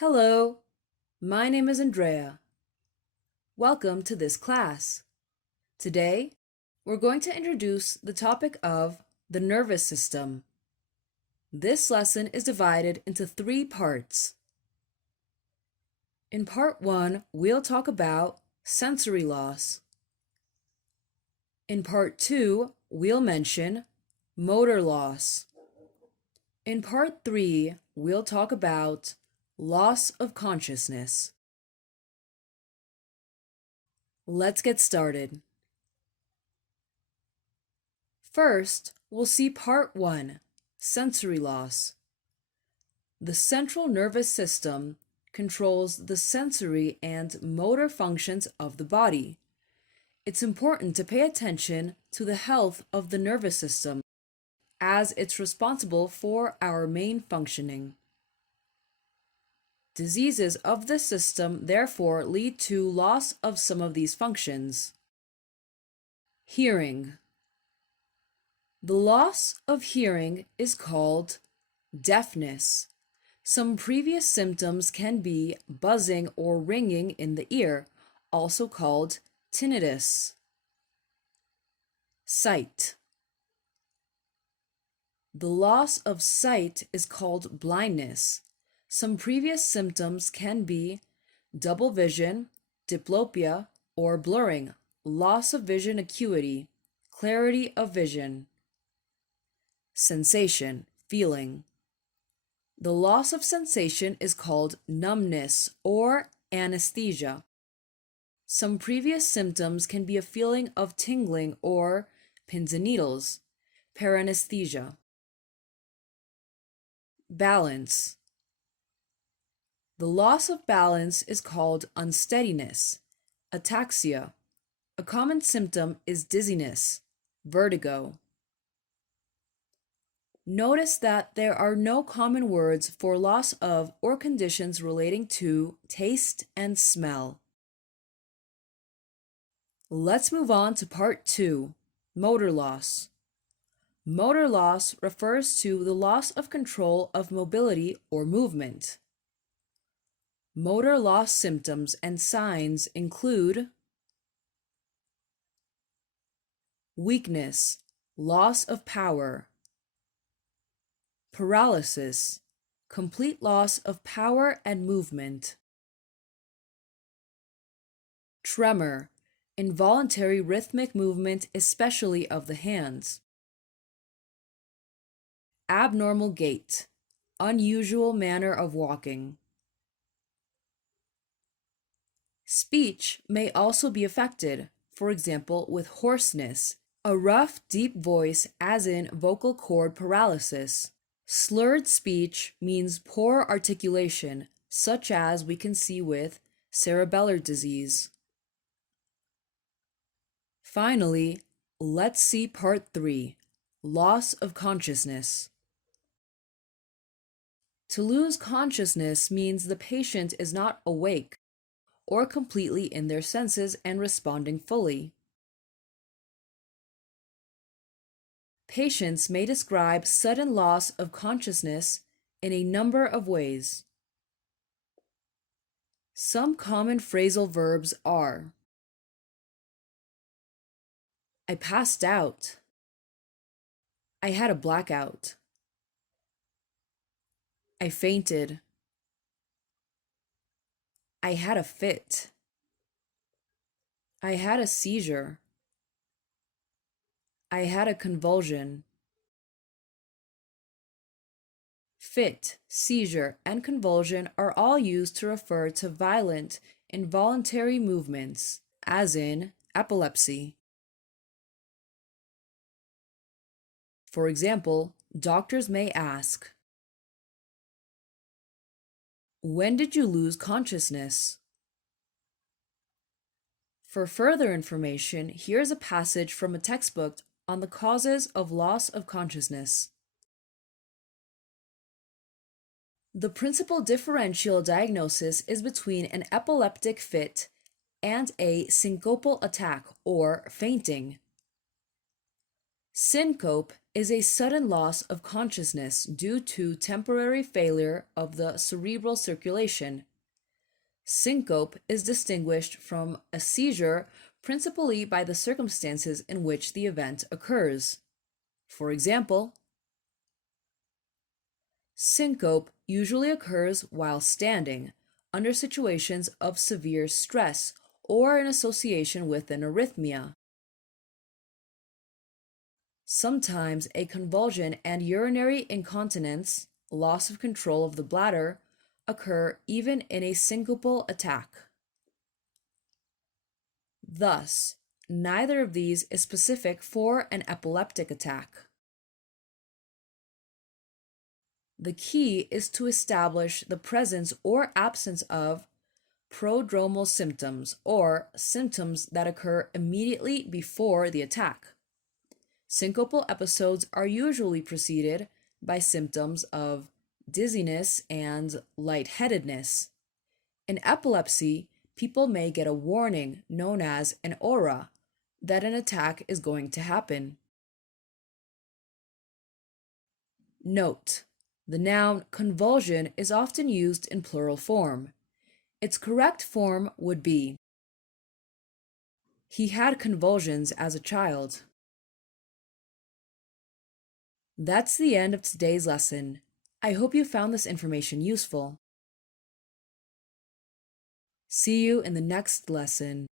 Hello, my name is Andrea. Welcome to this class. Today, we're going to introduce the topic of the nervous system. This lesson is divided into 3 parts. In part 1, we'll talk about sensory loss. In part 2, we'll mention motor loss. In part 3, we'll talk about loss of consciousness. Let's get started. First, we'll see part 1, sensory loss. The central nervous system controls the sensory and motor functions of the body. It's important to pay attention to the health of the nervous system, as it's responsible for our main functioning. Diseases of the system therefore lead to loss of some of these functions. Hearing. The loss of hearing is called deafness. Some previous symptoms can be buzzing or ringing in the ear, also called tinnitus. Sight. The loss of sight is called blindness. Some previous symptoms can be double vision, diplopia, or blurring, loss of vision acuity, clarity of vision. Sensation, feeling. The loss of sensation is called numbness or anesthesia. Some previous symptoms can be a feeling of tingling or pins and needles, paranesthesia. Balance. The loss of balance is called unsteadiness, ataxia. A common symptom is dizziness, vertigo. Notice that there are no common words for loss of or conditions relating to taste and smell. Let's move on to part 2, motor loss. Motor loss refers to the loss of control of mobility or movement. Motor loss symptoms and signs include weakness, loss of power, paralysis, complete loss of power and movement. Tremor, involuntary rhythmic movement, especially of the hands. Abnormal gait, unusual manner of walking. Speech may also be affected, for example, with hoarseness, a rough, deep voice, as in vocal cord paralysis. Slurred speech means poor articulation, such as we can see with cerebellar disease. Finally, let's see part 3, loss of consciousness. To lose consciousness means the patient is not awake or completely in their senses and responding fully. Patients may describe sudden loss of consciousness in a number of ways. Some common phrasal verbs are: I passed out. I had a blackout. I fainted. I had a fit. I had a seizure. I had a convulsion. Fit, seizure, and convulsion are all used to refer to violent, involuntary movements, as in epilepsy. For example, doctors may ask, when did you lose consciousness? For further information, here's a passage from a textbook on the causes of loss of consciousness. The principal differential diagnosis is between an epileptic fit and a syncopal attack or fainting. Syncope is a sudden loss of consciousness due to temporary failure of the cerebral circulation. Syncope is distinguished from a seizure principally by the circumstances in which the event occurs. For example, syncope usually occurs while standing, under situations of severe stress, or in association with an arrhythmia. Sometimes a convulsion and urinary incontinence, loss of control of the bladder, occur even in a syncopal attack. Thus, neither of these is specific for an epileptic attack. The key is to establish the presence or absence of prodromal symptoms, or symptoms that occur immediately before the attack. Syncopal episodes are usually preceded by symptoms of dizziness and lightheadedness. In epilepsy, people may get a warning known as an aura that an attack is going to happen. Note: the noun convulsion is often used in plural form. Its correct form would be: he had convulsions as a child. That's the end of today's lesson. I hope you found this information useful. See you in the next lesson.